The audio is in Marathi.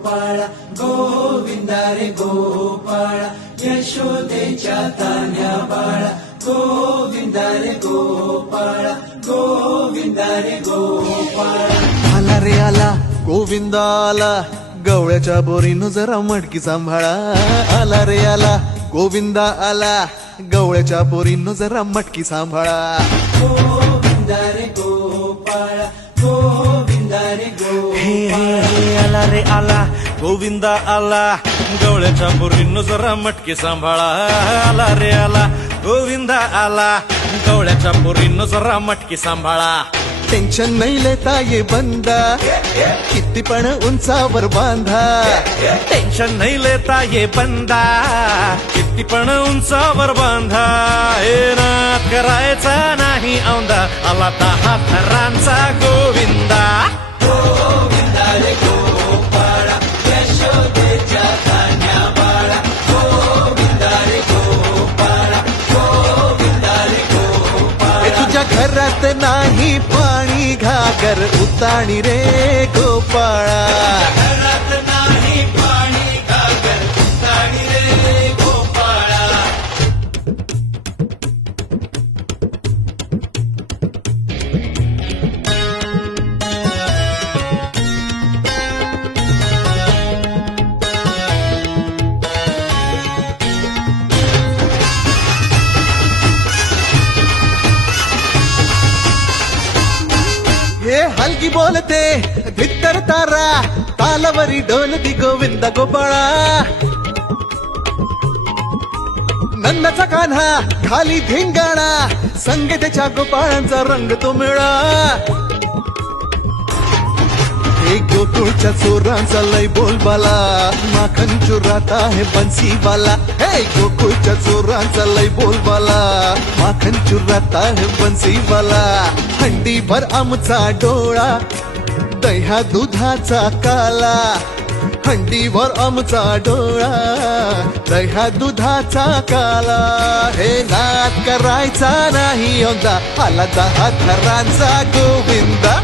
गोपाळा गोविंदा रे गोपाळा यशोदेच्या तान्ह्या बाळा गोविंदा रे गोपाळा गोविंदा रे गोपाळा आला रे आला गोविंदा आला गवळ्याच्या बोरीनं जरा मटकी सांभाळा आला रे आला गोविंदा आला गवळ्याच्या बोरीनं जरा मटकी सांभाळा गोविंदा रे गोपाळा गोविंदा रे हे गोपाळा हे हे आला रे आला गोविंदा आला गवळ्याच्या बोरीनं जरा मटकी सांभाळा आला रे आला गोविंदा आला गवळ्याच्या बोरीनं जरा मटकी सांभाळा टेन्शन नाही लेता ये बंदा किती पण उंचावर बांधा टेन्शन नाही लेता ये बंदा किती पण उंचावर बांधा हे नाद करायचा नाही औंदा आला 10 थरांचा गोविंदा गोविंदा रे गोपाळा यशोदेच्या तान्ह्या बाळा गोविंदा रे गोपाळा गोविंदा रे गोपाळा हे तुझ्या घरात नाही पाणी घागर उताणी रे गोपाळा घरात नाही पाणी घागर उताणी रे गोपाळा हे हलगी बोलते भित्तर तारा तालावरी डोलती गोविंदा गोपाळा नंदाचा कान्हा खाली धिंगाणा संग त्याच्या गोपाळांचा रंग तो मिळा एक गोकुळच्या चोरांचा लय बोलबाला माखन चोरात आहे बन्सीवाला हे गोकुळच्या चोरांचा लय बोलबाला माखन चोरात आहे बन्सीवाला हंडीभर आमचा डोळा दह्या दुधाचा काला हंडीभर आमचा डोळा दह्या दुधाचा काला हे नाद करायचा नाही औंदा आला 10 थरांचा गोविंदा